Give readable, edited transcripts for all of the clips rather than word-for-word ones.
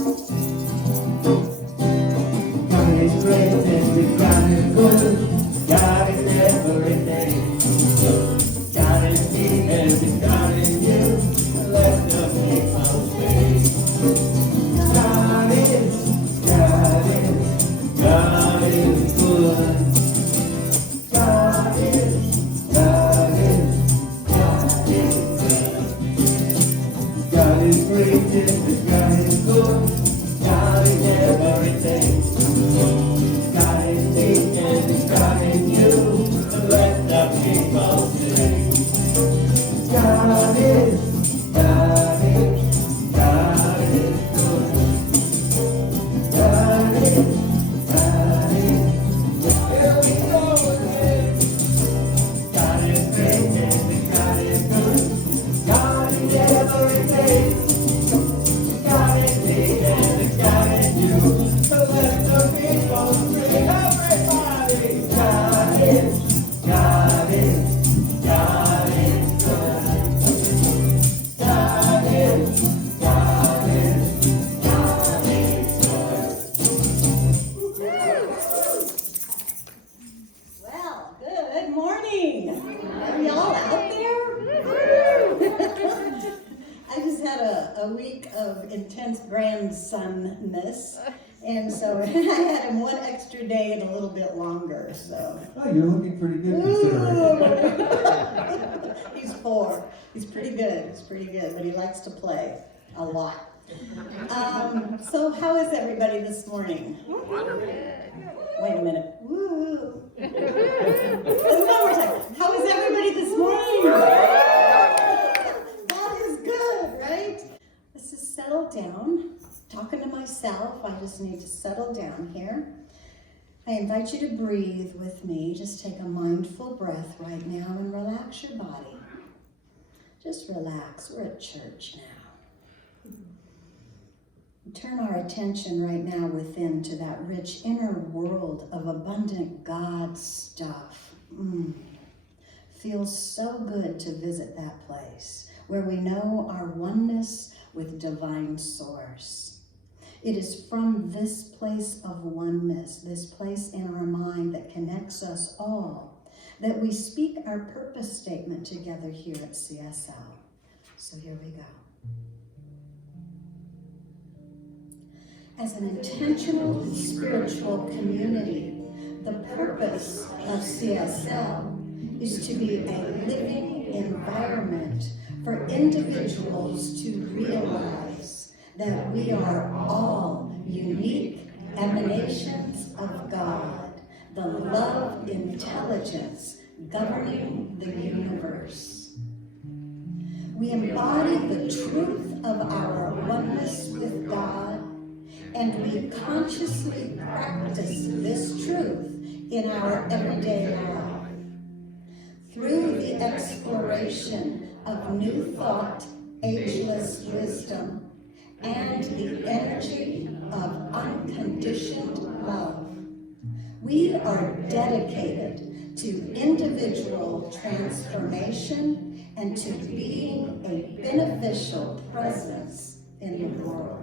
God is great and God is good. God is everything. God is me and God is you. Let the people sing. God is, God is, God is good. God is, God is, God is good. God is great and God is good. God is everything. God is me and God is you. Let the people sing. God is, God is, God is good. God is, God is, here we go again. God is great and God is good. God is everything. God is me and God is you. So let the people sing. Everybody. God is, God is, God is good. God is, God is, God is good. Well, good morning. Are y'all out there? I just had a week of intense grandsonness, and so I had him one extra day and a little bit longer. So. Oh, you're looking pretty good considering. He's 4. He's pretty good. He's pretty good, but he likes to play a lot. So how is everybody this morning? Wait a minute. Woo! One more time. How is everybody this morning? That is good, right? Let's just settle down. Talking to myself, I just need to settle down here. I invite you to breathe with me. Just take a mindful breath right now and relax your body. Just relax. We're at church now. Turn our attention right now within to that rich inner world of abundant God stuff. Feels so good to visit that place where we know our oneness with divine source. It is from this place of oneness, this place in our mind that connects us all, that we speak our purpose statement together here at CSL. So here we go. As an intentional spiritual community, the purpose of CSL is to be a living environment for individuals to realize that we are all unique emanations of God, the love intelligence governing the universe. We embody the truth of our oneness with God, and we consciously practice this truth in our everyday life. Through the exploration of new thought, ageless wisdom, and the energy of unconditioned love, we are dedicated to individual transformation and to being a beneficial presence in the world.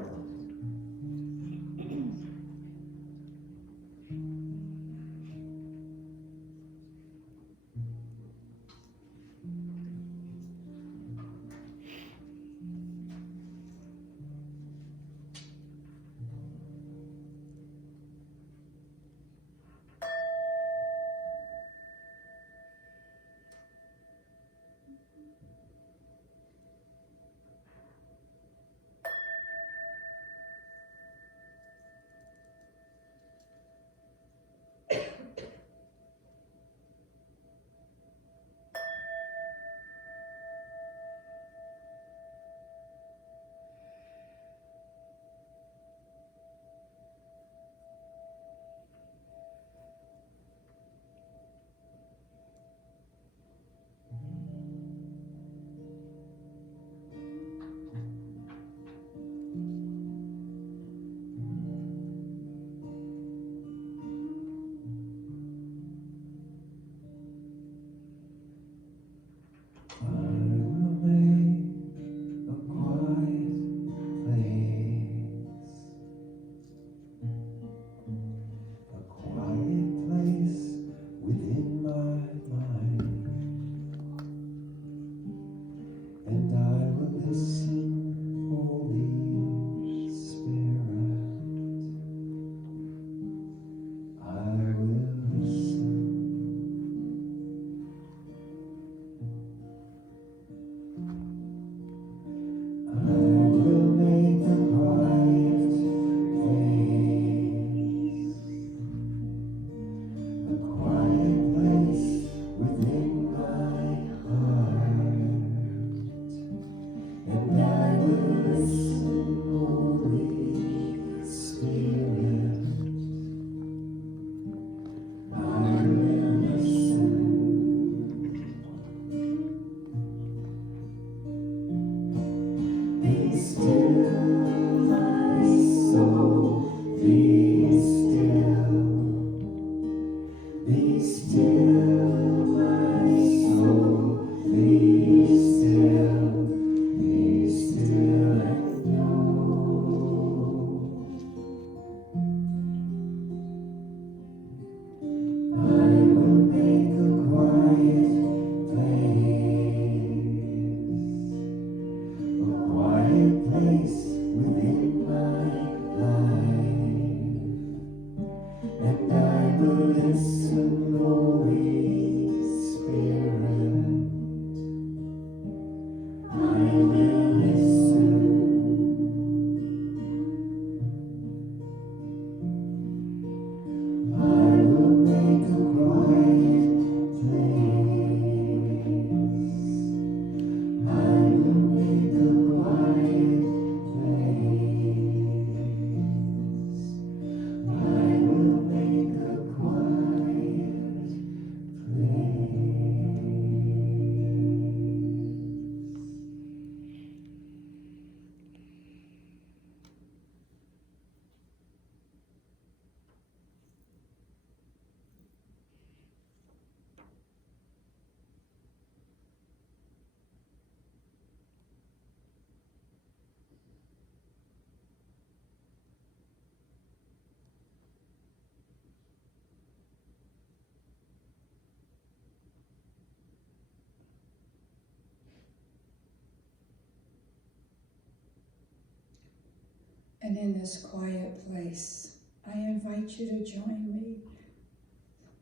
And in this quiet place, I invite you to join me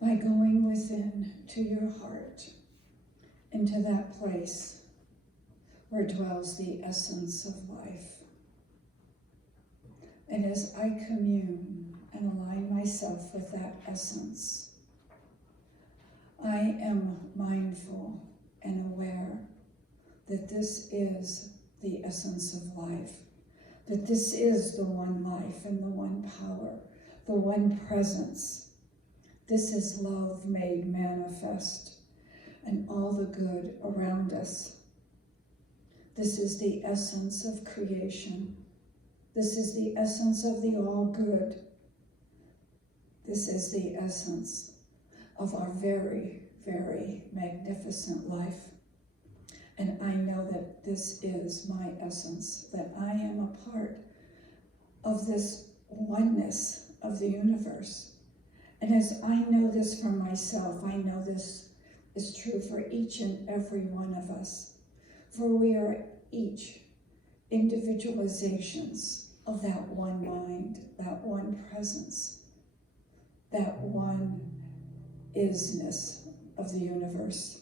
by going within to your heart, into that place where dwells the essence of life. And as I commune and align myself with that essence, I am mindful and aware that this is the essence of life, that this is the one life and the one power, the one presence. This is love made manifest and all the good around us. This is the essence of creation. This is the essence of the all good. This is the essence of our very, very magnificent life. And I know that this is my essence, that I am a part of this oneness of the universe. And as I know this for myself, I know this is true for each and every one of us. For we are each individualizations of that one mind, that one presence, that one isness of the universe.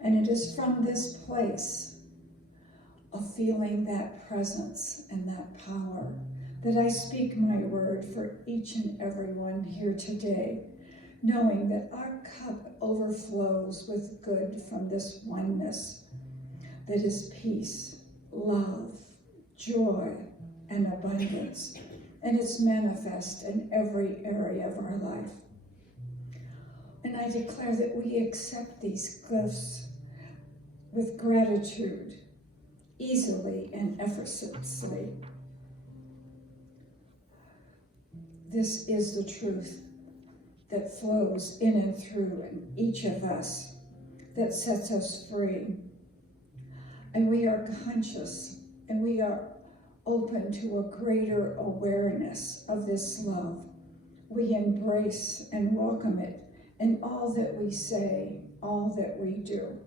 And it is from this place of feeling that presence and that power that I speak my word for each and every one here today, knowing that our cup overflows with good from this oneness that is peace, love, joy, and abundance, and it's manifest in every area of our life. And I declare that we accept these gifts with gratitude, easily and effortlessly. This is the truth that flows in and through in each of us, that sets us free. And we are conscious and we are open to a greater awareness of this love. We embrace and welcome it in all that we say, all that we do.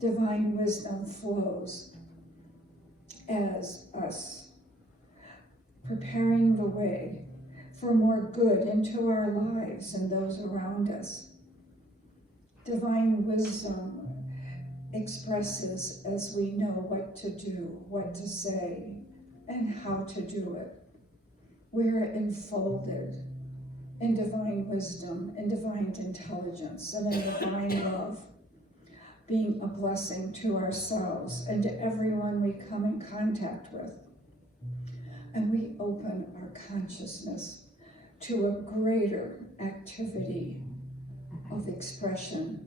Divine wisdom flows as us, preparing the way for more good into our lives and those around us. Divine wisdom expresses as we know what to do, what to say, and how to do it. We're enfolded in divine wisdom, in divine intelligence, and in divine love, being a blessing to ourselves and to everyone we come in contact with. And we open our consciousness to a greater activity of expression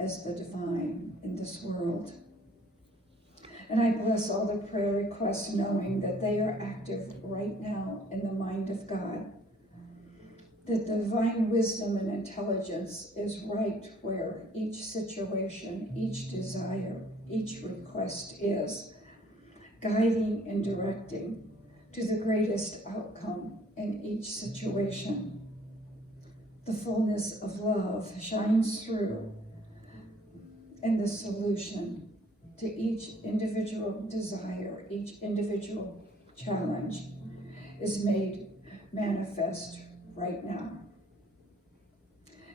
as the divine in this world. And I bless all the prayer requests, knowing that they are active right now in the mind of God, that the divine wisdom and intelligence is right where each situation, each desire, each request is, guiding and directing to the greatest outcome in each situation. The fullness of love shines through, and the solution to each individual desire, each individual challenge is made manifest right now.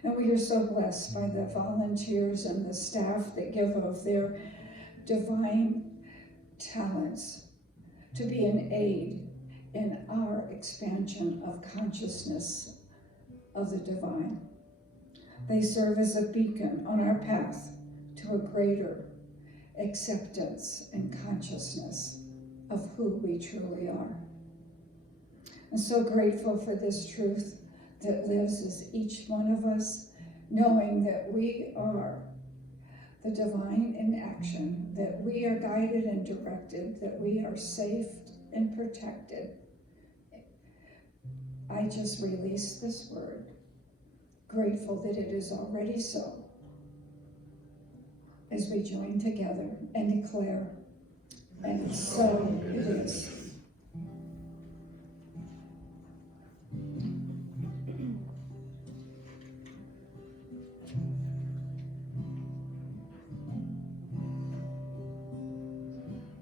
And we are so blessed by the volunteers and the staff that give of their divine talents to be an aid in our expansion of consciousness of the divine. They serve as a beacon on our path to a greater acceptance and consciousness of who we truly are. I'm so grateful for this truth that lives as each one of us, knowing that we are the divine in action, that we are guided and directed, that we are safe and protected. I just release this word, grateful that it is already so, as we join together and declare, and so it is.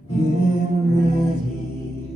Get ready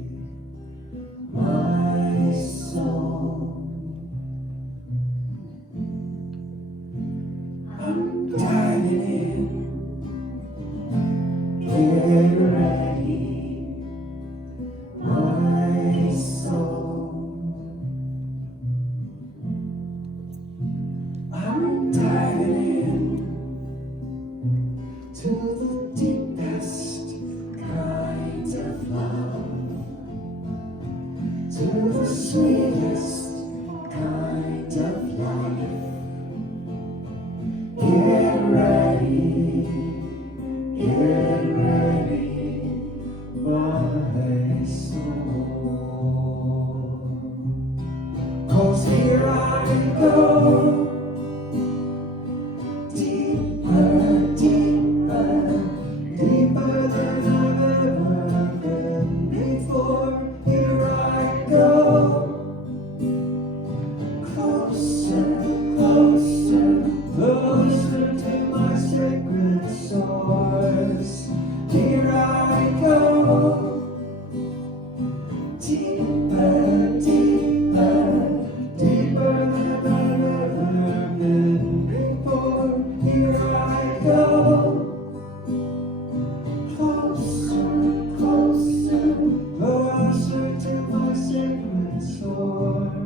to the sweetest kind of life. Get ready, my soul. 'Cause here I go, deeper, deeper, deeper than I've ever been before. Here I go, closer, closer, closer to my sacred source. Here I go, deeper, deeper, deeper than I've ever been before. Here I go, closer, closer, closer to my sacred source.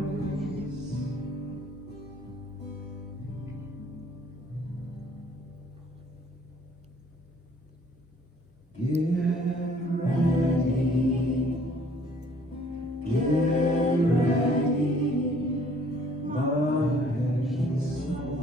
Get ready, my soul.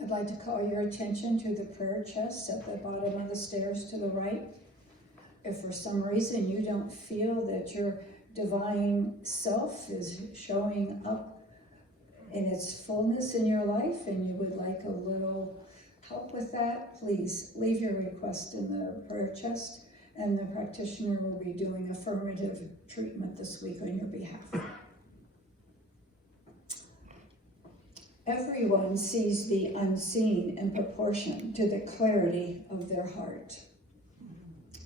I'd like to call your attention to the prayer chest at the bottom of the stairs to the right. If for some reason you don't feel that your divine self is showing up in its fullness in your life and you would like a little help with that, please leave your request in the prayer chest and the practitioner will be doing affirmative treatment this week on your behalf. Everyone sees the unseen in proportion to the clarity of their heart.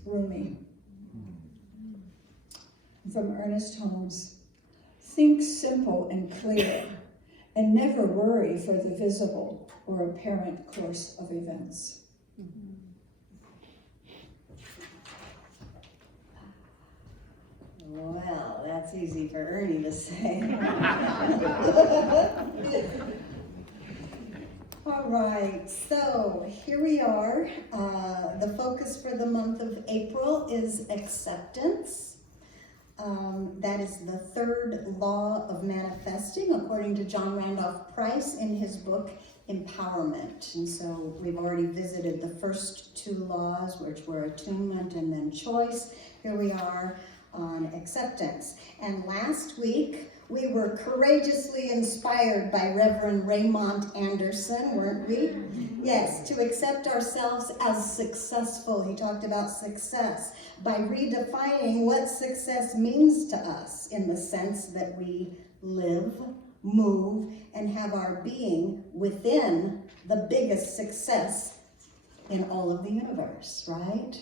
Rumi. From Ernest Holmes. Think simple and clear, and never worry for the visible or apparent course of events. Well, that's easy for Ernie to say. All right, so here we are. The focus for the month of April is acceptance. That is the third law of manifesting, according to John Randolph Price in his book, Empowerment. And so we've already visited the first two laws, which were attunement and then choice. Here we are on acceptance. And last week, we were courageously inspired by Reverend Raymond Anderson, weren't we? Yes, to accept ourselves as successful. He talked about success by redefining what success means to us in the sense that we live, move, and have our being within the biggest success in all of the universe, right?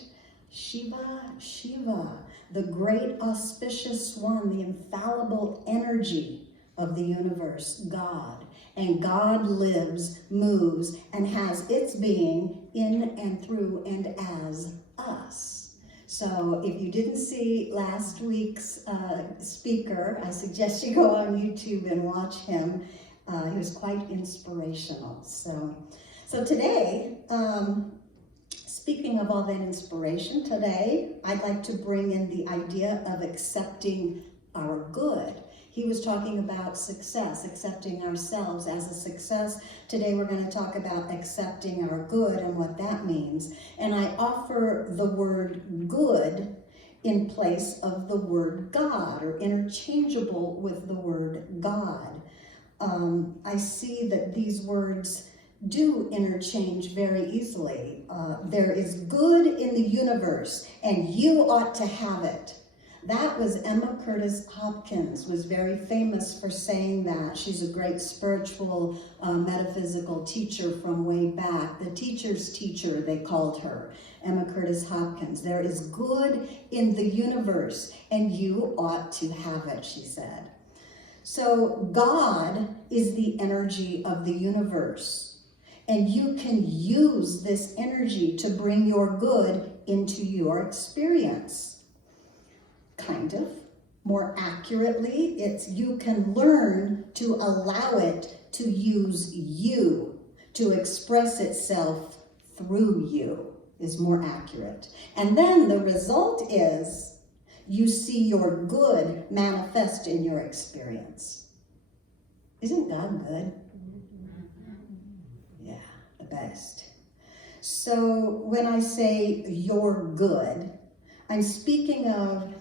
Shiva, Shiva, the great auspicious one, the infallible energy of the universe, God. And God lives, moves, and has its being in and through and as us. So if you didn't see last week's speaker, I suggest you go on YouTube and watch him. He was quite inspirational. So today, speaking of all that inspiration, today I'd like to bring in the idea of accepting our good. He was talking about success, accepting ourselves as a success. Today we're going to talk about accepting our good and what that means. And I offer the word good in place of the word God, or interchangeable with the word God. I see that these words do interchange very easily. There is good in the universe, and you ought to have it. That was Emma Curtis Hopkins, was very famous for saying that. She's a great spiritual, metaphysical teacher from way back. The teacher's teacher, they called her, Emma Curtis Hopkins. There is good in the universe, and you ought to have it, she said. So God is the energy of the universe, and you can use this energy to bring your good into your experience. Kind of. More accurately, it's you can learn to allow it to use you, to express itself through you, is more accurate. And then the result is you see your good manifest in your experience. Isn't God good? Yeah, the best. So when I say you're good, I'm speaking of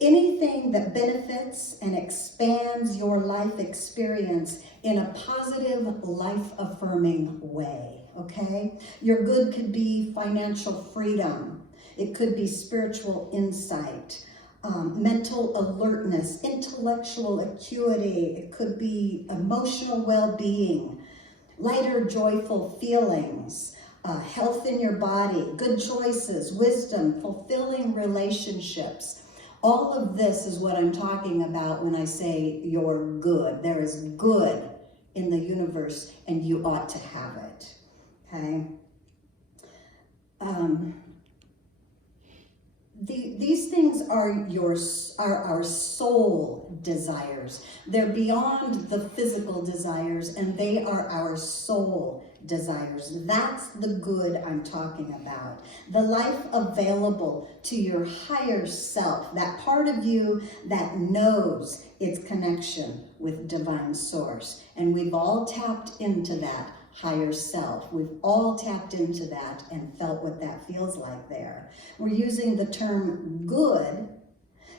anything that benefits and expands your life experience in a positive, life-affirming way, okay? Your good could be financial freedom. It could be spiritual insight, mental alertness, intellectual acuity. It could be emotional well-being, lighter, joyful feelings, health in your body, good choices, wisdom, fulfilling relationships. All of this is what I'm talking about when I say you're good. There is good in the universe, and you ought to have it, okay? These things are our soul desires. They're beyond the physical desires, and they are our soul desires. That's the good I'm talking about. The life available to your higher self, that part of you that knows its connection with divine source. And we've all tapped into that higher self. We've all tapped into that and felt what that feels like there. We're using the term good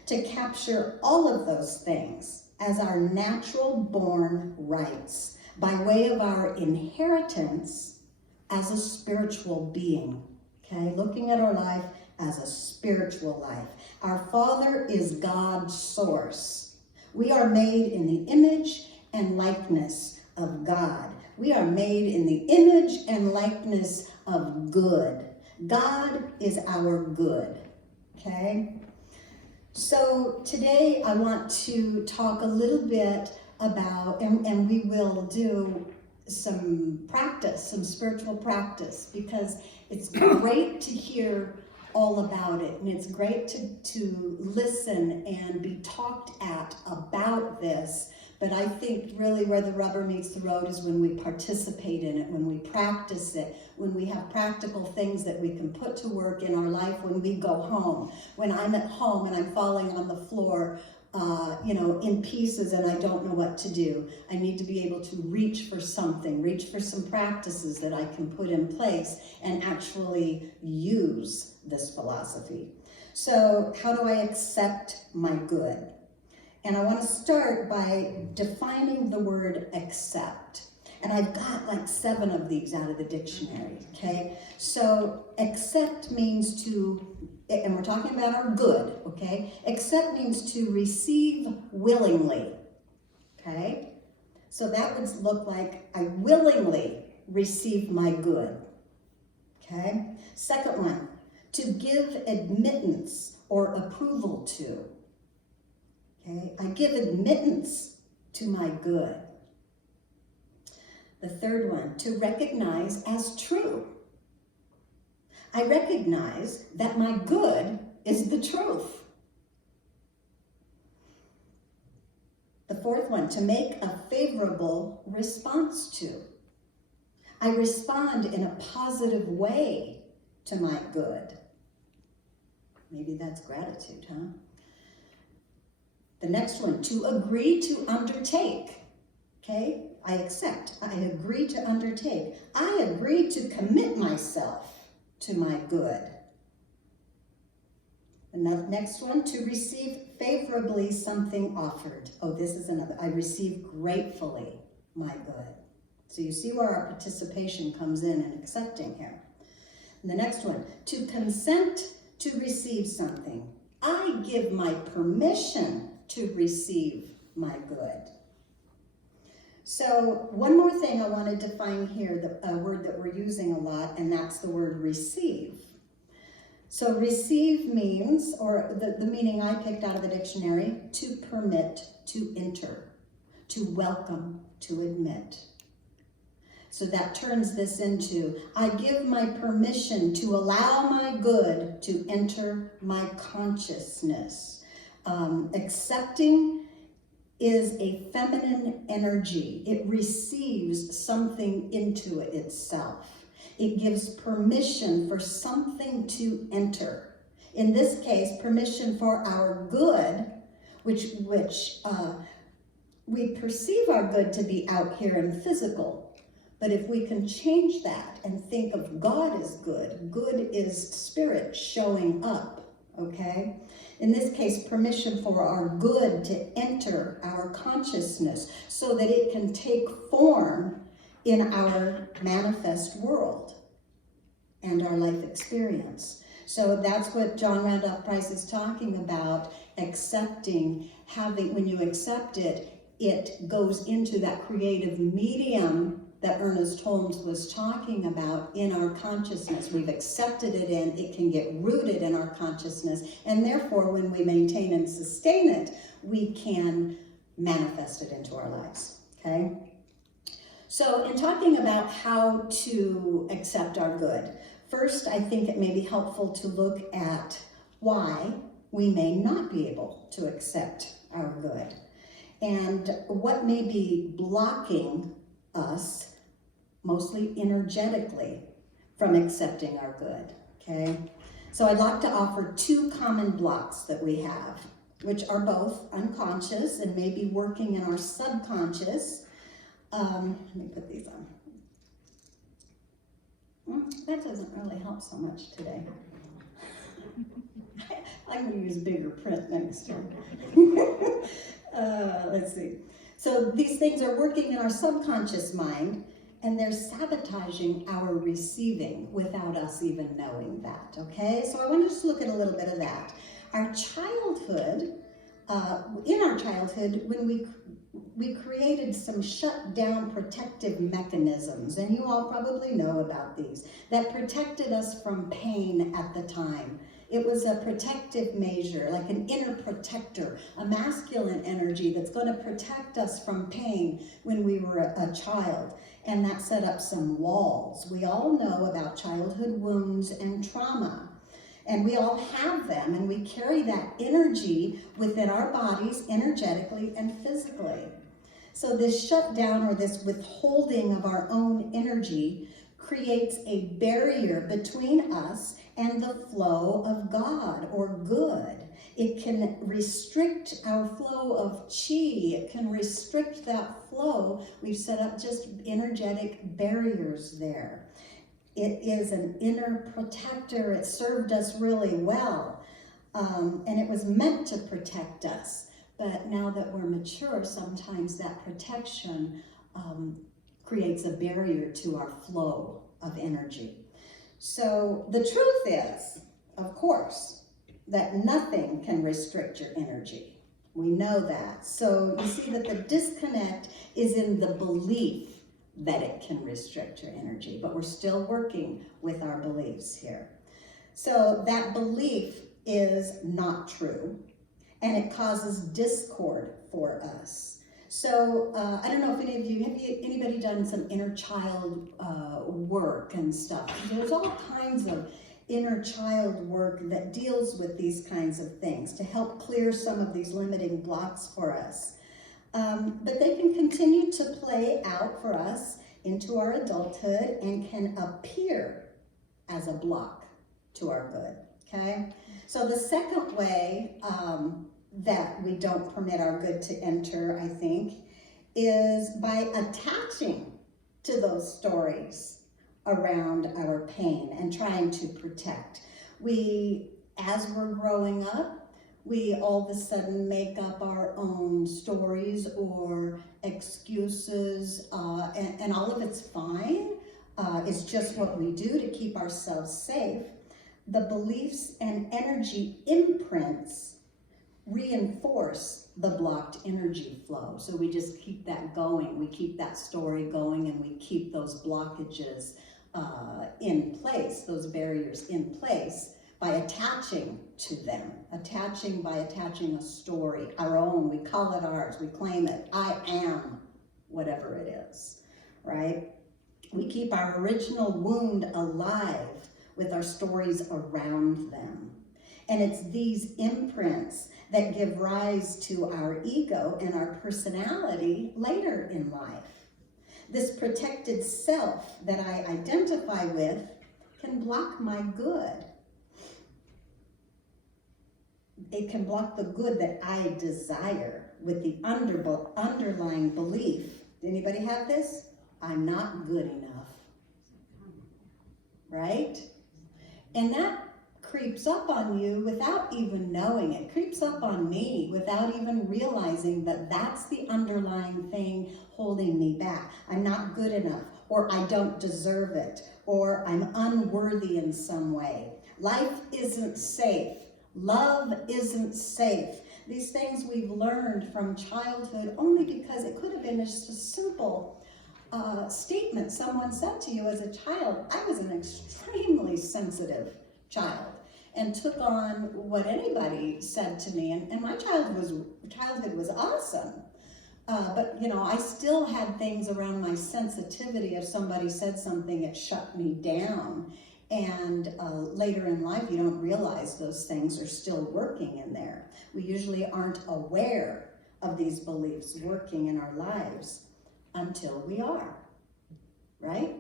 to capture all of those things as our natural born rights by way of our inheritance as a spiritual being, okay? Looking at our life as a spiritual life. Our Father is God's source. We are made in the image and likeness of God. We are made in the image and likeness of good. God is our good, okay? So today I want to talk a little bit about, and we will do some practice, some spiritual practice, because it's great to hear all about it, and it's great to listen and be talked at about this. But I think really where the rubber meets the road is when we participate in it, when we practice it, when we have practical things that we can put to work in our life when we go home. When I'm at home and I'm falling on the floor, in pieces and I don't know what to do, I need to be able to reach for something, reach for some practices that I can put in place and actually use this philosophy. So how do I accept my good? And I want to start by defining the word accept. And I've got like 7 of these out of the dictionary, okay? So accept means to, and we're talking about our good, okay? Accept means to receive willingly, okay? So that would look like I willingly receive my good, okay? Second one, to give admittance or approval to. Okay, I give admittance to my good. The third one, to recognize as true. I recognize that my good is the truth. The fourth one, to make a favorable response to. I respond in a positive way to my good. Maybe that's gratitude, huh? The next one, to agree to undertake, okay? I accept, I agree to undertake. I agree to commit myself to my good. The next one, to receive favorably something offered. Oh, this is another. I receive gratefully my good. So you see where our participation comes in accepting here. And the next one, to consent to receive something. I give my permission to receive my good. So one more thing I want to define here, a word that we're using a lot, and that's the word receive. So receive means, or the meaning I picked out of the dictionary, to permit, to enter, to welcome, to admit. So that turns this into, I give my permission to allow my good to enter my consciousness. Accepting is a feminine energy. It receives something into itself. It gives permission for something to enter. In this case, permission for our good, which we perceive our good to be out here in physical. But if we can change that and think of God as good, good is spirit showing up, okay? In this case, permission for our good to enter our consciousness so that it can take form in our manifest world and our life experience. So that's what John Randolph Price is talking about, accepting, having, when you accept it, it goes into that creative medium that Ernest Holmes was talking about in our consciousness. We've accepted it in, it can get rooted in our consciousness, and therefore when we maintain and sustain it, we can manifest it into our lives, okay? So in talking about how to accept our good, first I think it may be helpful to look at why we may not be able to accept our good and what may be blocking us, mostly energetically, from accepting our good, okay? So I'd like to offer two common blocks that we have, which are both unconscious and maybe working in our subconscious. Let me put these on. That doesn't really help so much today. I'm going to use bigger print next time. Let's see. So these things are working in our subconscious mind, and they're sabotaging our receiving without us even knowing that, okay? So I want to just look at a little bit of that. Our childhood, in our childhood, when we created some shut down protective mechanisms, and you all probably know about these, that protected us from pain at the time. It was a protective measure, like an inner protector, a masculine energy that's going to protect us from pain when we were a child. And that set up some walls. We all know about childhood wounds and trauma. And we all have them, and we carry that energy within our bodies energetically and physically. So this shutdown or this withholding of our own energy creates a barrier between us and the flow of God or good. It can restrict our flow of chi. It can restrict that flow. We've set up just energetic barriers there. It is an inner protector. It served us really well. And it was meant to protect us. But now that we're mature, sometimes that protection creates a barrier to our flow of energy. So the truth is, of course, that nothing can restrict your energy. We know that. So you see that the disconnect is in the belief that it can restrict your energy, but we're still working with our beliefs here. So that belief is not true, and it causes discord for us. So I don't know if any of you, anybody done some inner child work and stuff? There's all kinds of inner child work that deals with these kinds of things to help clear some of these limiting blocks for us. But they can continue to play out for us into our adulthood and can appear as a block to our good, okay? So the second way that we don't permit our good to enter, I think, is by attaching to those stories around our pain and trying to protect. As we're growing up, we all of a sudden make up our own stories or excuses, and all of it's fine. It's just what we do to keep ourselves safe. The beliefs and energy imprint imprints reinforce the blocked energy flow. So we just keep that going. We keep that story going, and we keep those blockages in place, those barriers in place by attaching to them, by attaching a story, our own. We call it ours. We claim it. I am whatever it is, right? We keep our original wound alive with our stories around them. And it's these imprints that give rise to our ego and our personality later in life. This protected self that I identify with can block my good. It can block the good that I desire with the underlying belief. Anybody have this? I'm not good enough. Right? And that creeps up on you without even knowing it. Creeps up on me without even realizing that that's the underlying thing holding me back. I'm not good enough, or I don't deserve it, or I'm unworthy in some way. Life isn't safe. Love isn't safe. These things we've learned from childhood only because it could have been just a simple statement someone said to you as a child. I was an extremely sensitive child and took on what anybody said to me, and my childhood was awesome. But you know, I still had things around my sensitivity. If somebody said something, it shut me down. And later in life, you don't realize those things are still working in there. We usually aren't aware of these beliefs working in our lives until we are, right?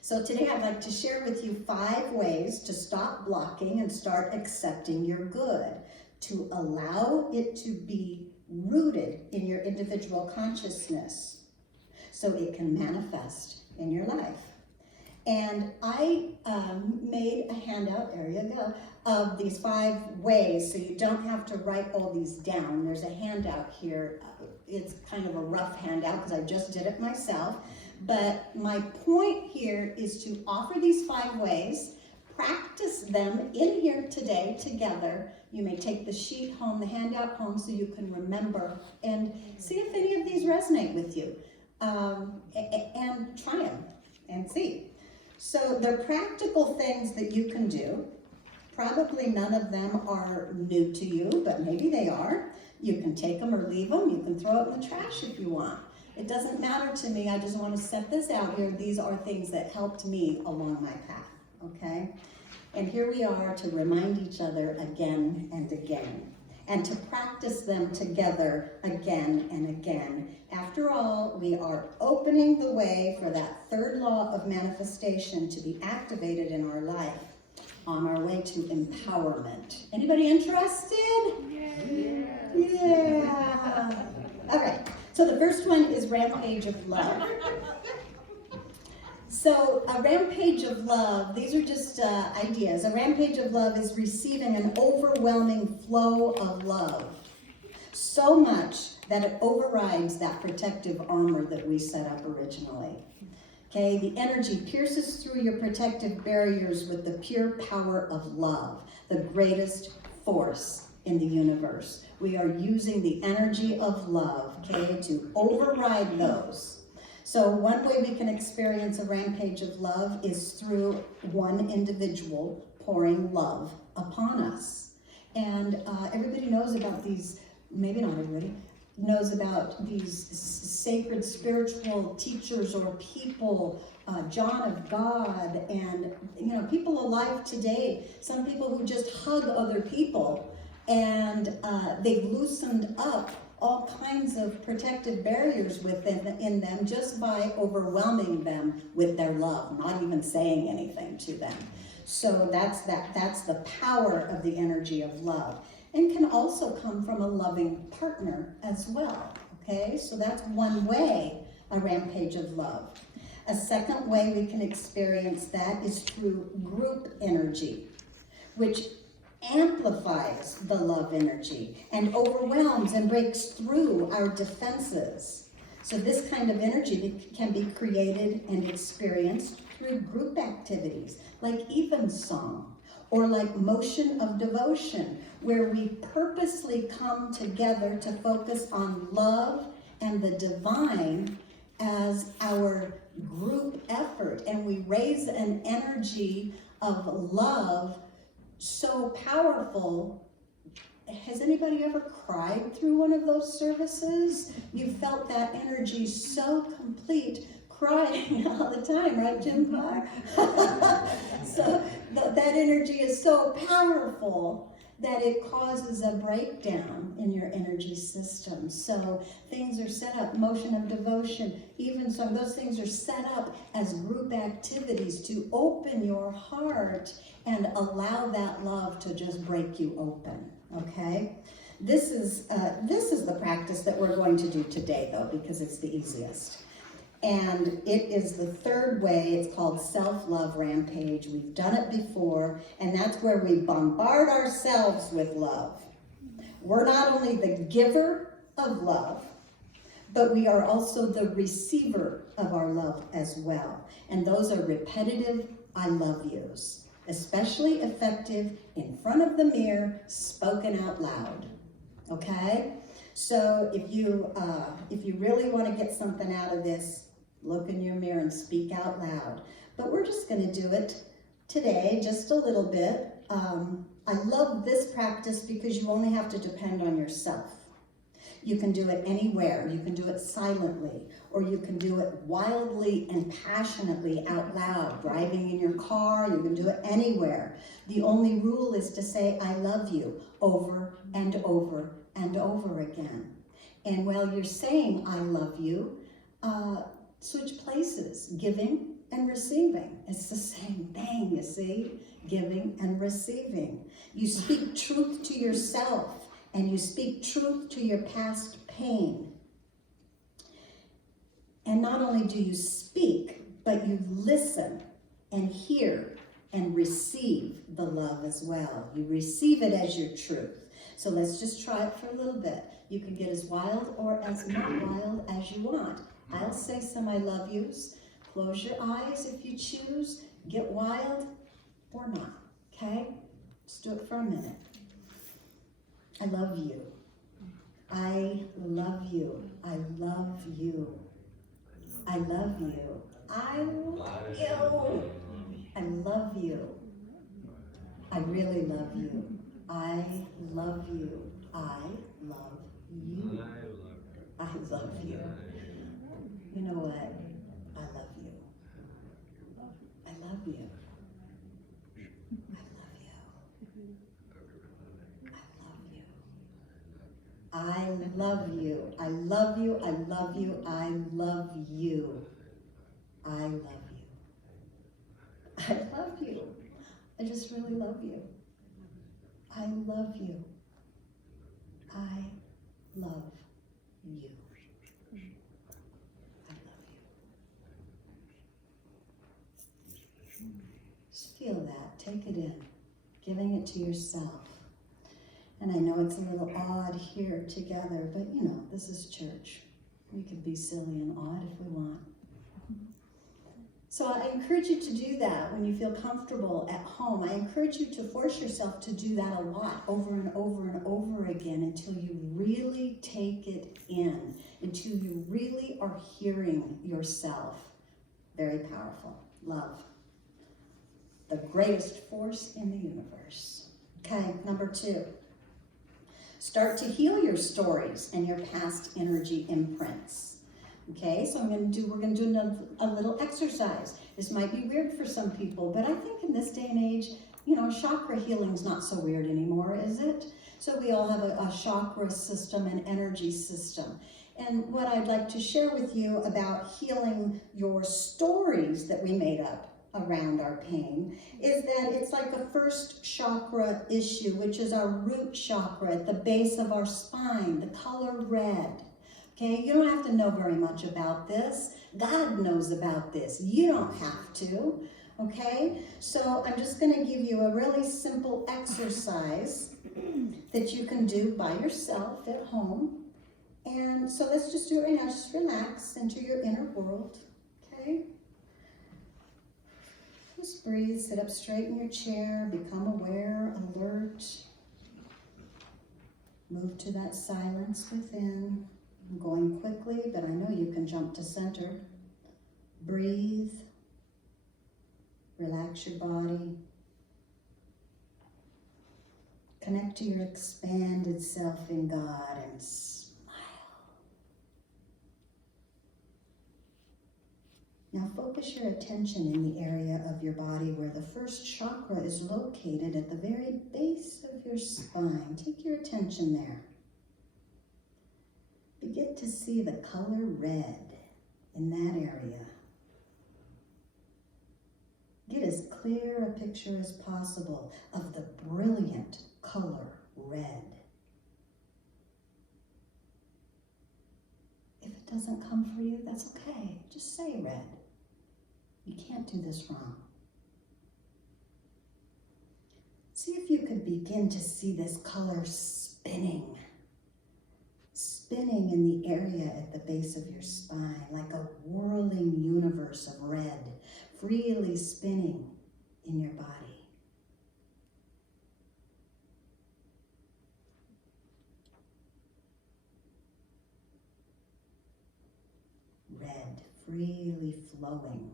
So today I'd like to share with you 5 ways to stop blocking and start accepting your good, to allow it to be rooted in your individual consciousness so it can manifest in your life. And I made a handout, there you go, of these 5 ways, so you don't have to write all these down. There's a handout here. It's kind of a rough handout because I just did it myself. But my point here is to offer these 5 ways, practice them in here today together. You may take the sheet home, the handout home, so you can remember and see if any of these resonate with you. And try them and see. So they're practical things that you can do. Probably none of them are new to you, but maybe they are. You can take them or leave them. You can throw it in the trash if you want. It doesn't matter to me. I just want to set this out here. These are things that helped me along my path, okay? And here we are to remind each other again and again, and to practice them together again and again. After all, we are opening the way for that 3rd law of manifestation to be activated in our life on our way to empowerment. Anybody interested? Yeah. All right. So the first one is rampage of love. So a rampage of love, these are just ideas. A rampage of love is receiving an overwhelming flow of love. So much that it overrides that protective armor that we set up originally. Okay, the energy pierces through your protective barriers with the pure power of love, the greatest force in the universe. We are using the energy of love, okay, to override those. So one way we can experience a rampage of love is through one individual pouring love upon us. And everybody knows about these, maybe not everybody, knows about these sacred spiritual teachers or people, John of God, and you know, people alive today, some people who just hug other people, and they've loosened up all kinds of protective barriers in them just by overwhelming them with their love, not even saying anything to them. So that's the power of the energy of love, and can also come from a loving partner as well. Okay, so that's one way, a rampage of love. A second way we can experience that is through group energy, which amplifies the love energy and overwhelms and breaks through our defenses. So this kind of energy can be created and experienced through group activities like evensong, Or like motion of devotion, where we purposely come together to focus on love and the divine as our group effort. And we raise an energy of love so powerful. Has anybody ever cried through one of those services? You felt that energy so complete, crying all the time, right, Jim Carr? So that energy is so powerful that it causes a breakdown in your energy system. So things are set up, motion of devotion, even some of those things are set up as group activities to open your heart and allow that love to just break you open, okay? This is the practice that we're going to do today, though, because it's the easiest. And it is the third way. It's called self-love rampage. We've done it before, and that's where we bombard ourselves with love. We're not only the giver of love, but we are also the receiver of our love as well. And those are repetitive I love yous, especially effective in front of the mirror, spoken out loud. Okay? So if you really want to get something out of this, look in your mirror and speak out loud. But we're just going to do it today, just a little bit. I love this practice because you only have to depend on yourself. You can do it anywhere. You can do it silently, or you can do it wildly and passionately out loud, driving in your car. You can do it anywhere. The only rule is to say, I love you, over and over and over again. And while you're saying, I love you, switch places, giving and receiving. It's the same thing, you see, giving and receiving. You speak truth to yourself, and you speak truth to your past pain. And not only do you speak, but you listen and hear and receive the love as well. You receive it as your truth. So let's just try it for a little bit. You can get as wild or as not wild as you want. I'll say some I love yous. Close your eyes if you choose. Get wild or not, okay? Let's do it for a minute. I love you. I love you. I love you. I love you. I love you. I love you. I really love you. I love you. I love you. I love you. You know what? I love you. I love you. I love you. I love you. I love you. I love you. I love you. I love you. I just really love you. I love you. I love you. I love you. Just feel that. Take it in. Giving it to yourself. And I know it's a little odd here together, but you know, this is church. We can be silly and odd if we want. So I encourage you to do that when you feel comfortable at home. I encourage you to force yourself to do that a lot, over and over and over again, until you really take it in, until you really are hearing yourself. Very powerful. Love. The greatest force in the universe. Okay, number 2. Start to heal your stories and your past energy imprints. Okay, so we're going to do a little exercise. This might be weird for some people, but I think in this day and age, you know, chakra healing's not so weird anymore, is it? So we all have a chakra system, an energy system. And what I'd like to share with you about healing your stories that we made up around our pain is that it's like a first chakra issue, which is our root chakra at the base of our spine, the color red. Okay, you don't have to know very much about this. God knows about this. You don't have to. Okay, so I'm just going to give you a really simple exercise that you can do by yourself at home. And so let's just do it right now. Just relax into your inner world. Okay. Just breathe, sit up straight in your chair, become aware, alert. Move to that silence within. I'm going quickly, but I know you can jump to center. Breathe. Relax your body. Connect to your expanded self in God and smile. Now focus your attention in the area of your body where the first chakra is located at the very base of your spine. Take your attention there. Begin to see the color red in that area. Get as clear a picture as possible of the brilliant color red. If it doesn't come for you, that's okay. Just say red. You can't do this wrong. See if you could begin to see this color spinning in the area at the base of your spine, like a whirling universe of red, freely spinning in your body. Red, freely flowing.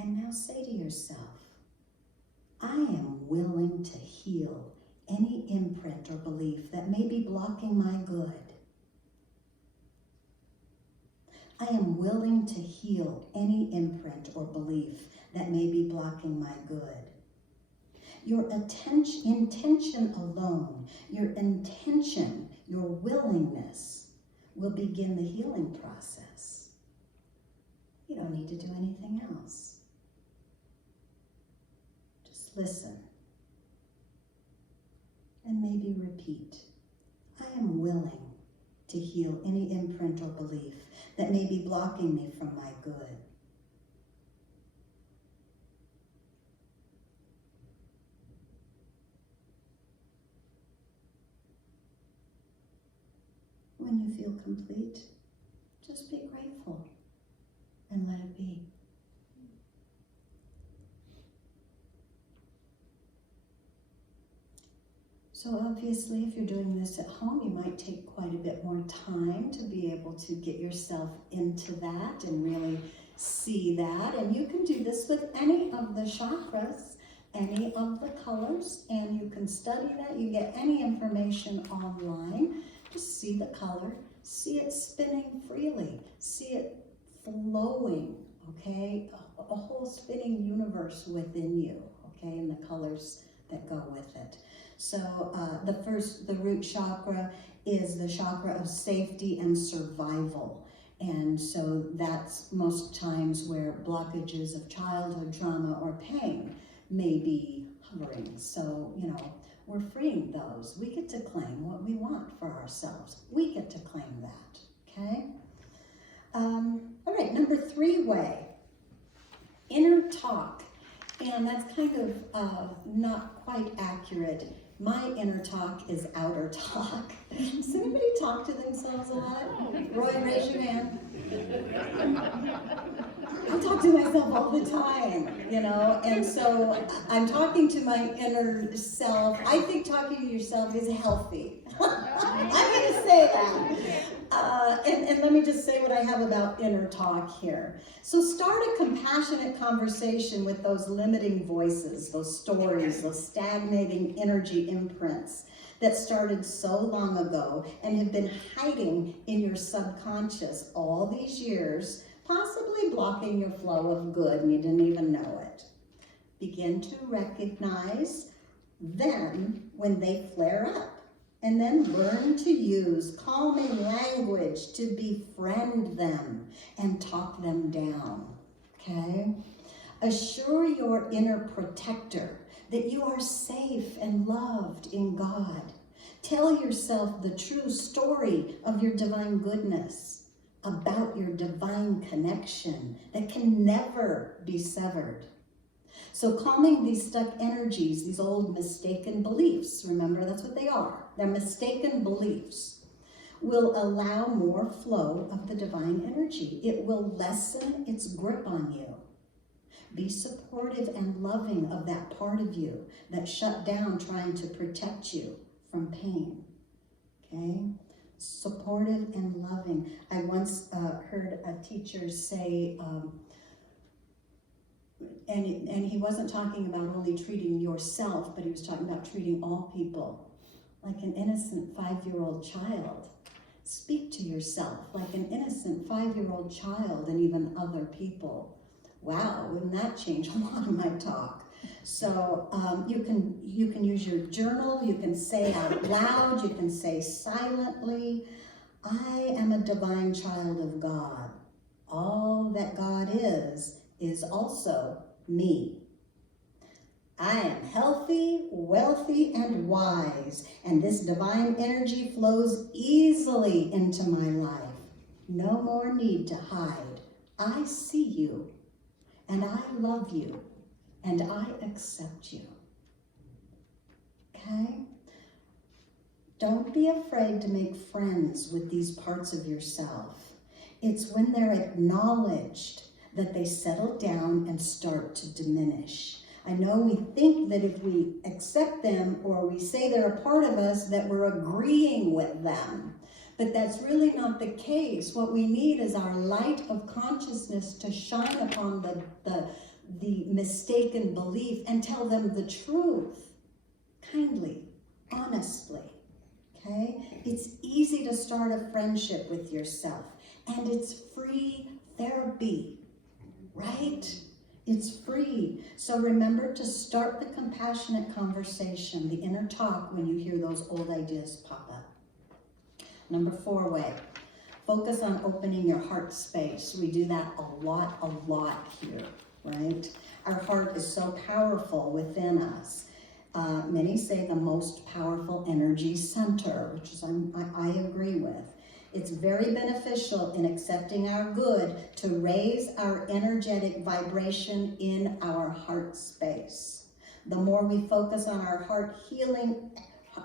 And now say to yourself, I am willing to heal any imprint or belief that may be blocking my good. I am willing to heal any imprint or belief that may be blocking my good. Your intention alone, your intention, your willingness will begin the healing process. You don't need to do anything else. Just listen. And maybe repeat, I am willing to heal any imprint or belief that may be blocking me from my good. When you feel complete, just be grateful and let it be. So obviously, if you're doing this at home, you might take quite a bit more time to be able to get yourself into that and really see that. And you can do this with any of the chakras, any of the colors, and you can study that. You get any information online. Just see the color, see it spinning freely, see it flowing, okay? A whole spinning universe within you, okay? And the colors that go with it. So the root chakra is the chakra of safety and survival. And so that's most times where blockages of childhood trauma or pain may be hovering. So, we're freeing those. We get to claim what we want for ourselves. We get to claim that, okay? All right, number 3 way, inner talk. And that's kind of not quite accurate. My inner talk is outer talk. Does anybody talk to themselves a lot? Roy, raise your hand. I talk to myself all the time, and so I'm talking to my inner self. I think talking to yourself is healthy. I'm going to say that. And let me just say what I have about inner talk here. So start a compassionate conversation with those limiting voices, those stories, those stagnating energy imprints that started so long ago and have been hiding in your subconscious all these years, possibly blocking your flow of good and you didn't even know it. Begin to recognize them when they flare up. And then learn to use calming language to befriend them and talk them down, okay? Assure your inner protector that you are safe and loved in God. Tell yourself the true story of your divine goodness, about your divine connection that can never be severed. So calming these stuck energies, these old mistaken beliefs, remember that's what they are. They're mistaken beliefs, will allow more flow of the divine energy. It will lessen its grip on you. Be supportive and loving of that part of you that shut down trying to protect you from pain. Okay? Supportive and loving. I once heard a teacher say, and he wasn't talking about only treating yourself, but he was talking about treating all people like an innocent 5-year-old child. Speak to yourself like an innocent 5-year-old child and even other people. Wow, wouldn't that change a lot of my talk? So you can use your journal, you can say out loud, you can say silently, I am a divine child of God. All that God is also me. I am healthy, wealthy, and wise, and this divine energy flows easily into my life. No more need to hide. I see you, and I love you, and I accept you. Okay? Don't be afraid to make friends with these parts of yourself. It's when they're acknowledged that they settle down and start to diminish. I know we think that if we accept them or we say they're a part of us, that we're agreeing with them. But that's really not the case. What we need is our light of consciousness to shine upon the mistaken belief and tell them the truth, kindly, honestly. Okay? It's easy to start a friendship with yourself, and it's free therapy, right? It's free. So remember to start the compassionate conversation, the inner talk, when you hear those old ideas pop up. Number 4 way, focus on opening your heart space. We do that a lot here, right? Our heart is so powerful within us. Many say the most powerful energy center, which is I agree with. It's very beneficial in accepting our good to raise our energetic vibration in our heart space. The more we focus on our heart healing,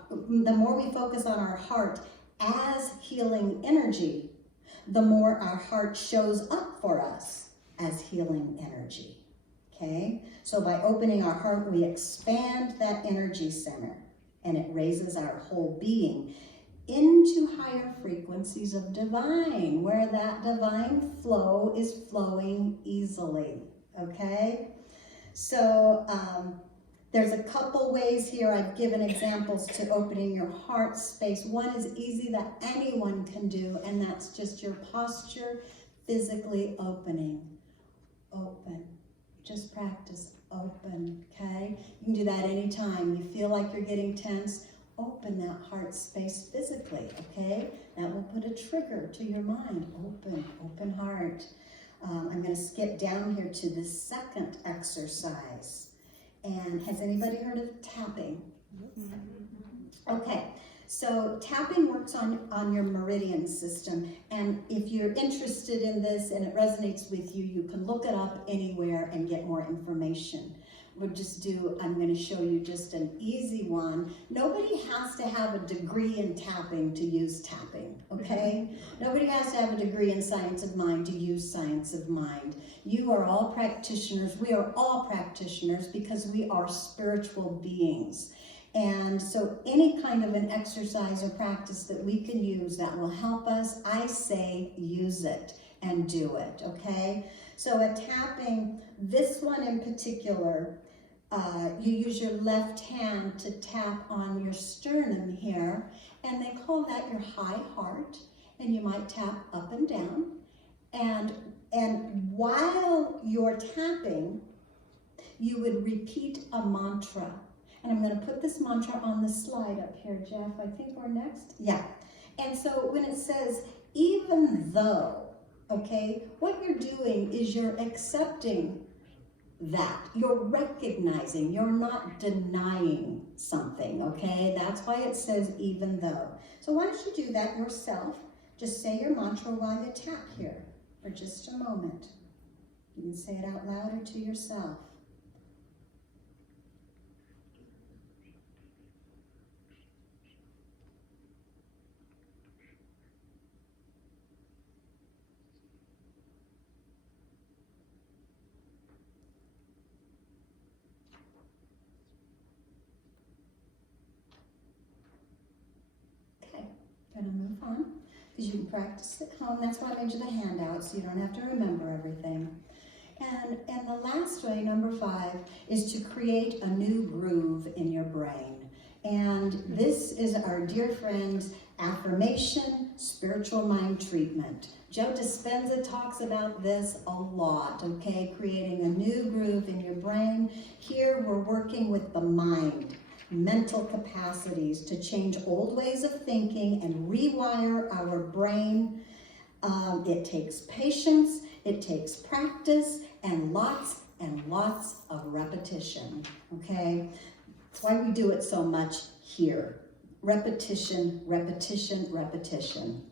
the more we focus on our heart as healing energy, the more our heart shows up for us as healing energy. Okay? So by opening our heart, we expand that energy center, and it raises our whole being into higher frequencies of divine, where that divine flow is flowing easily. Okay? So there's a couple ways here. I've given examples to opening your heart space. One is easy that anyone can do, and that's just your posture physically opening. Open. Just practice open, okay? You can do that anytime. You feel like you're getting tense, open that heart space physically, okay? That will put a trigger to your mind. Open heart. I'm going to skip down here to the second exercise. And has anybody heard of tapping? Okay, so tapping works on your meridian system. And if you're interested in this and it resonates with you, you can look it up anywhere and get more information. I'm going to show you just an easy one. Nobody has to have a degree in tapping to use tapping, okay? Nobody has to have a degree in science of mind to use science of mind. You are all practitioners. We are all practitioners because we are spiritual beings. And so any kind of an exercise or practice that we can use that will help us, I say use it and do it, okay? So a tapping, this one in particular, you use your left hand to tap on your sternum here, and they call that your high heart, and you might tap up and down. And while you're tapping, you would repeat a mantra. And I'm going to put this mantra on the slide up here, Jeff. I think we're next. Yeah. And so when it says, even though, okay, what you're doing is you're accepting that. You're recognizing, you're not denying something, okay? That's why it says even though. So why don't you do that yourself? Just say your mantra while you tap here for just a moment. You can say it out loud or to yourself. fun because you can practice at home. That's why I made you the handout, so you don't have to remember everything. And the last way, number 5, is to create a new groove in your brain. And this is our dear friend's affirmation spiritual mind treatment. Joe Dispenza talks about this a lot, okay? Creating a new groove in your brain. Here we're working with the mind, mental capacities to change old ways of thinking and rewire our brain. It takes patience, it takes practice, and lots of repetition, okay? That's why we do it so much here. Repetition, repetition, repetition.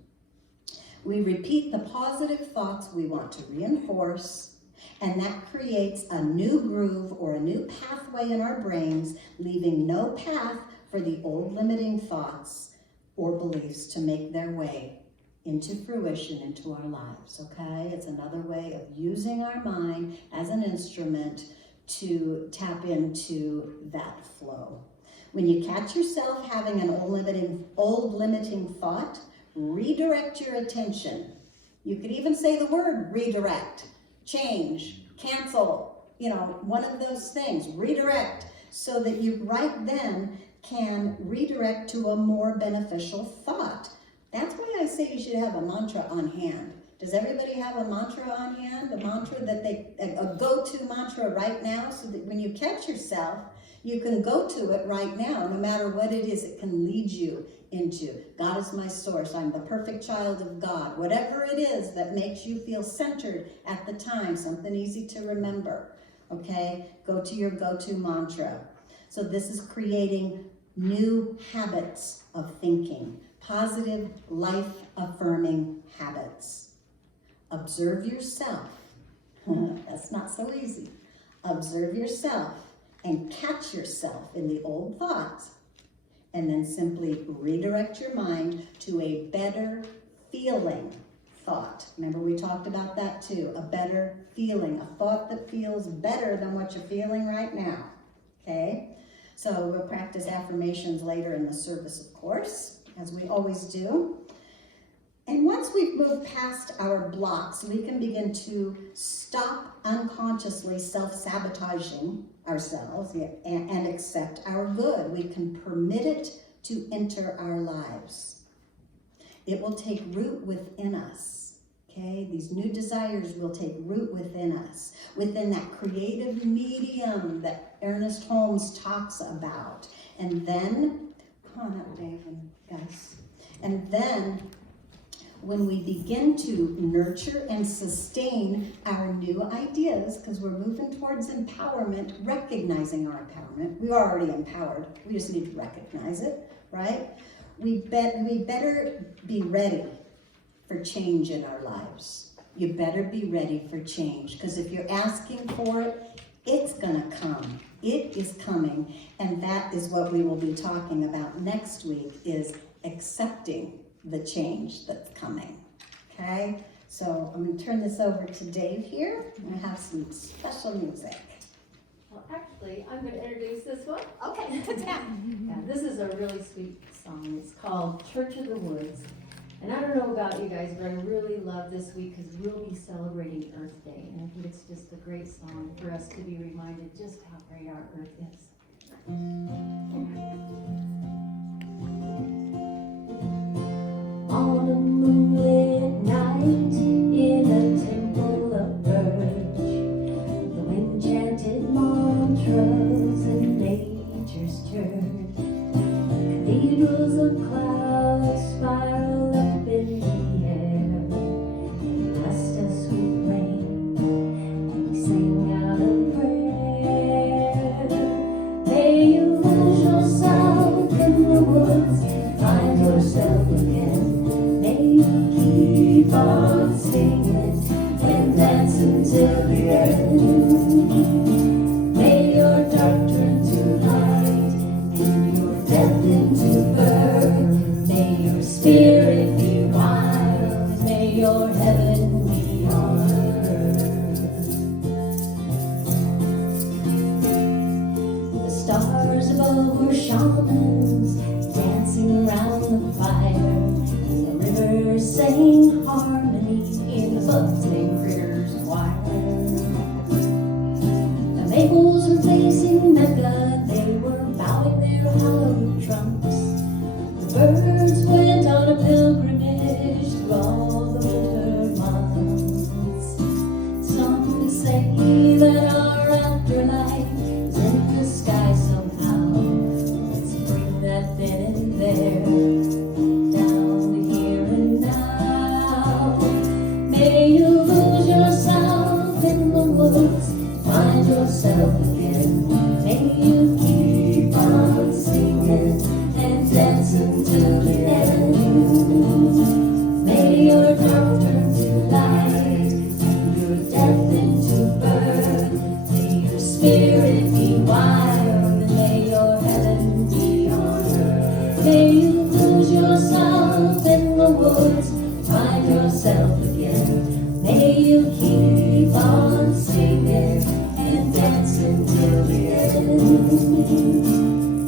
We repeat the positive thoughts we want to reinforce, and that creates a new groove or a new pathway in our brains, leaving no path for the old limiting thoughts or beliefs to make their way into fruition into our lives, okay? It's another way of using our mind as an instrument to tap into that flow. When you catch yourself having an old limiting thought, redirect your attention. You could even say the word redirect, change, cancel, one of those things, redirect, so that you right then can redirect to a more beneficial thought. That's why I say you should have a mantra on hand. Does everybody have a mantra on hand? A mantra that a go-to mantra right now, so that when you catch yourself, you can go to it right now, no matter what it is it can lead you into. God is my source. I'm the perfect child of God. Whatever it is that makes you feel centered at the time, something easy to remember, okay? Go to your go-to mantra. So this is creating new habits of thinking, positive, life-affirming habits. Observe yourself. That's not so easy. Observe yourself and catch yourself in the old thoughts, and then simply redirect your mind to a better feeling thought. Remember, we talked about that too. A better feeling, a thought that feels better than what you're feeling right now, okay? So we'll practice affirmations later in the service, of course, as we always do. And once we've moved past our blocks, we can begin to stop unconsciously self-sabotaging ourselves and accept our good. We can permit it to enter our lives. It will take root within us, okay? These new desires will take root within us, within that creative medium that Ernest Holmes talks about. And then, come on up, Dave and guys. And then, when we begin to nurture and sustain our new ideas, because we're moving towards empowerment, recognizing our empowerment. We're already empowered. We just need to recognize it, right? We better be ready for change in our lives. You better be ready for change, because if you're asking for it, it's gonna come. It is coming, and that is what we will be talking about next week, is accepting the change that's coming, okay? So I'm going to turn this over to Dave here. I'm going to have some special music. Well, actually, I'm going to introduce this one. Okay. Yeah, this is a really sweet song. It's called Church of the Woods. And I don't know about you guys, but I really love this week because we'll be celebrating Earth Day. And I think it's just a great song for us to be reminded just how great our Earth is. On a moonlit night in a temple of birch, the wind chanted mantras in nature's church. Cathedrals of clouds spiral up in the air, blessed us with rain, and we sing out a prayer. May you lose yourself in the woods, find yourself again. Keep on singing and dancing till the end. May your dark turn to light and your death into birth. Stars above were shamans dancing around the fire. The river sang harmony in the bubbling critters' choir. The maples were blazing Mecca, they were bowing their hollow trunks. The birds went on a pilgrimage through all the winter months. Some say that our afterlife is in the sky somehow. Let's bring that then and there down to here and now. May you lose yourself in the woods, find yourself again. May you keep on singing and dancing till the end. May your dark turn to light and your death into birth. May your spirit be wild and may your heaven be on earth. May you lose yourself in the woods, find yourself again. May you keep on singing and dancing till the end.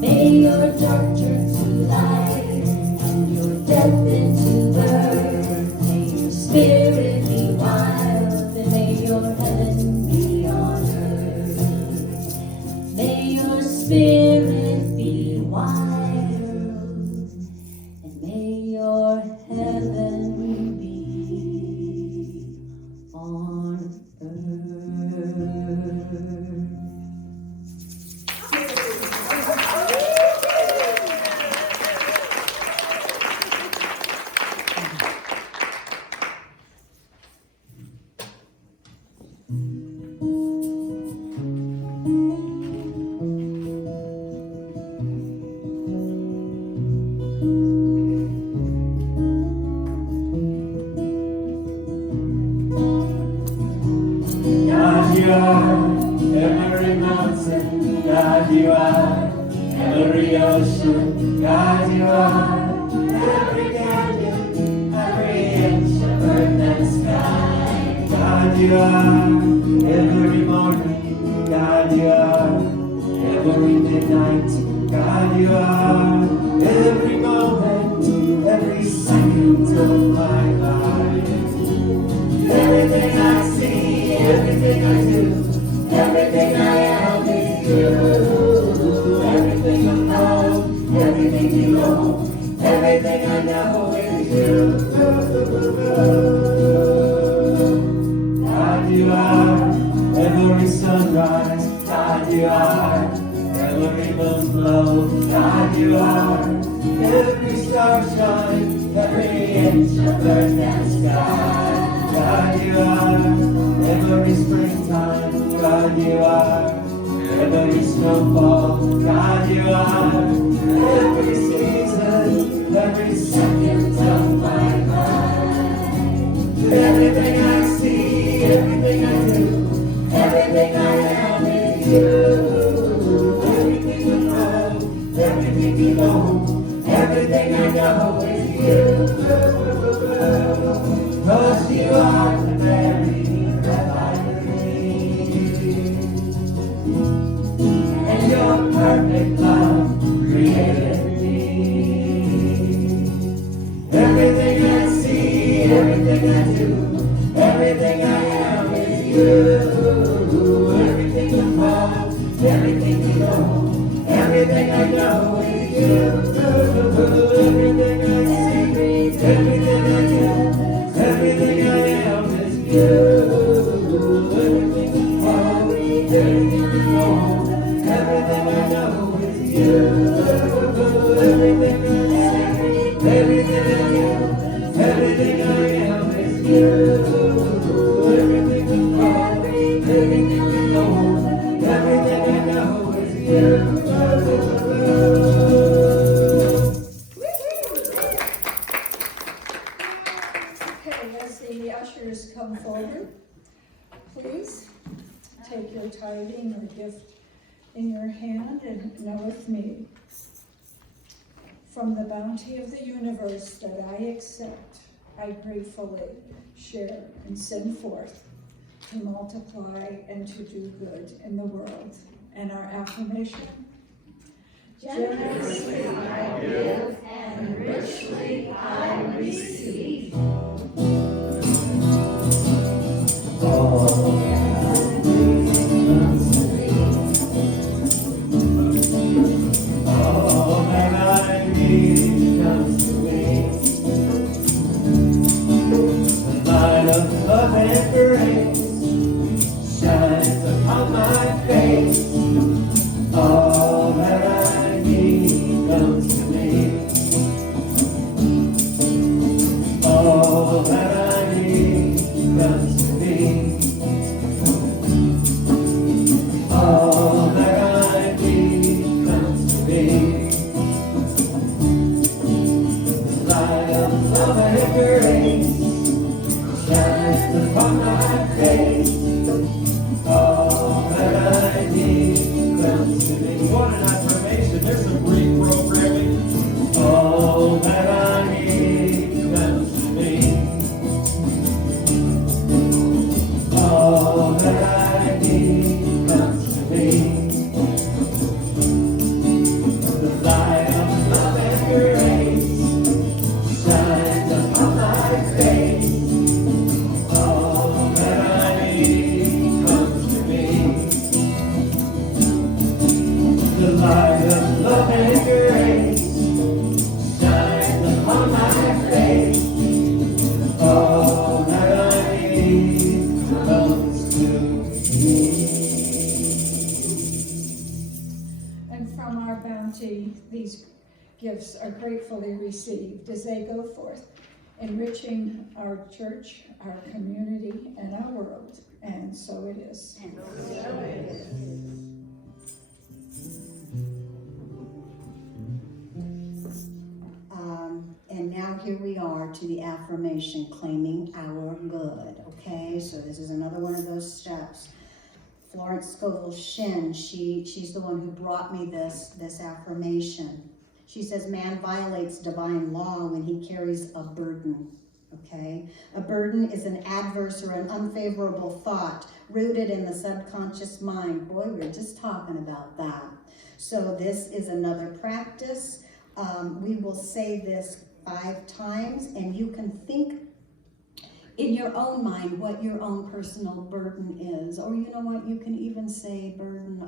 May your dark turn to light and your death into birth. May your spirit be wild and may your heaven be on earth. May your spirit be wild and may your heaven be on earth. God, you are every mountain. God, you are every ocean. God, you are every canyon, every inch of earth and sky. God, you are every morning. God, you are every midnight. God, you are every moment, every second of my life. Everything I see, everything I do, everything I am is you. Everything I know, everything you know, everything I know is you. God, you are every sunrise. God, you are every moonflow. God, you are every starshine, every inch of earth and sky. God, you are every springtime. God, you are every snowfall. God, you are every season, every second of my life. Everything I see, everything I do, everything I am is you. Everything I know, everything you know, everything I know is you. 'Cause you are the very breath I breathe, and your perfect love created me. Everything I see, everything I do, everything I am is you. Everything you know, everything you know, everything I know is you. Everything I see, everything I do, everything I am is you. Everything you know, everything you know, everything I know is you. Everything I see, everything I do, everything I am is you. Everything you know, everything you know, everything I know is you. Okay, as the ushers come forward, please take your tithing or gift in your hand and know with me. From the bounty of the universe that I accept, I gratefully share and send forth to multiply and to do good in the world. And our affirmation, Generously I give, and richly I receive. All that I need comes to me. All that I need comes to me. The light of love and grace shines upon my face. All that I need comes to me. All that I need comes to me. All that I need comes to me. The light of love and grace shines upon my face. All that I need comes to me. What an affirmation. There's some Greek programming. All that I need comes to me. All that I need comes to me. The light of love and grace shines upon my face. All that I need comes to me. The light of love and grace shines upon my face. All that I need comes to me. And from our bounty, these gifts are gratefully received as they go forth, enriching our church, our community, and our world. And so it is. And now here we are to the affirmation, claiming our good, okay? So this is another one of those steps. Florence Scovel Shin, she's the one who brought me this affirmation. She says, man violates divine law when he carries a burden, okay? A burden is an adverse or an unfavorable thought rooted in the subconscious mind. Boy, we were just talking about that. So this is another practice. We will say this 5 times, and you can think in your own mind what your own personal burden is. Or you know what, you can even say burden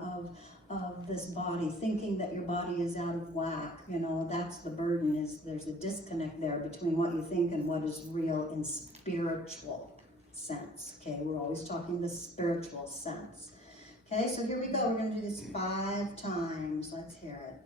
of this body, thinking that your body is out of whack. You know, that's the burden, is there's a disconnect there between what you think and what is real in spiritual sense. Okay, we're always talking the spiritual sense. Okay, so here we go. We're going to do this 5 times. Let's hear it.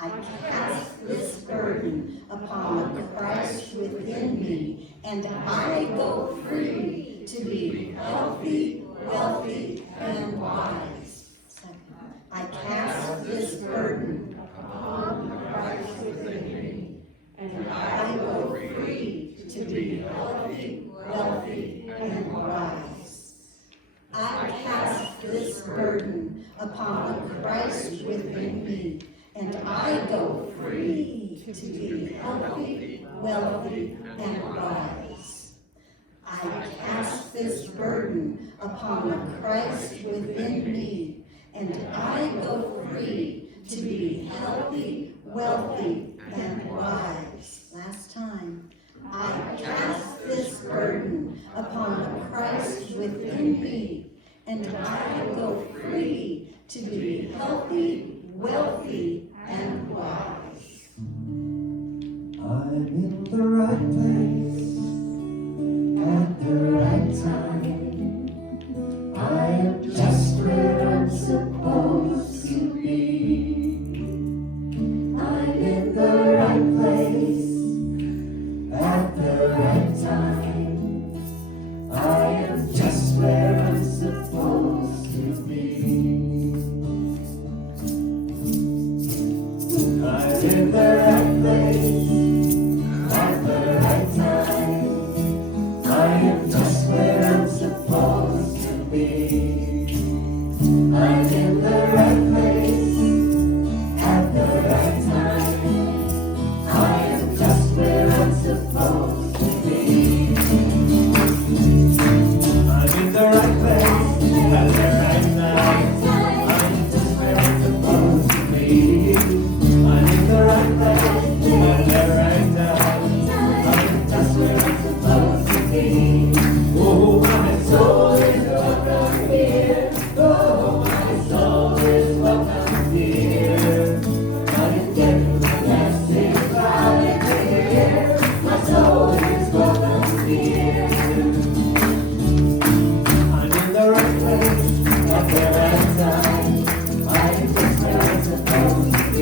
I cast this burden upon the Christ within me, and I go free to be healthy, wealthy, and wise. Second. I cast this burden upon the Christ within me, and I go free to be healthy, wealthy, and wise. I cast this burden upon the Christ within me, and I go free to be healthy, wealthy, and wise. I cast this burden upon the Christ within me, and I go free to be healthy, wealthy, and wise. Last time. I cast this burden upon the Christ within me, and I go free to be healthy, wealthy, and wise. I'm in the right place at the right time. I am just where I'm supposed to be. I'm in the right place at the right time. I am just where I'm supposed to be. I'm in the right place at the right time. I am just where I'm supposed to be. I'm in the right place at the right time. I am just where I'm supposed to be. I'm in the right place at the right time. I am just where I'm supposed to be.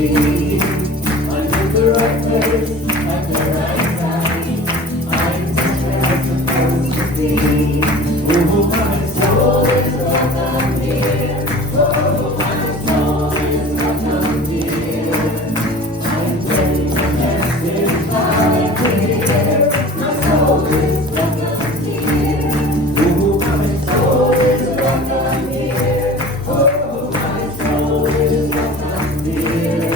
be. I'm in the right place at the right time. I'm just where I'm supposed to be. Oh, my soul is welcome here. Oh, my soul is welcome here. I'm ready to testify here. My soul is welcome here. Oh, my soul is welcome here. Oh, my soul is welcome here.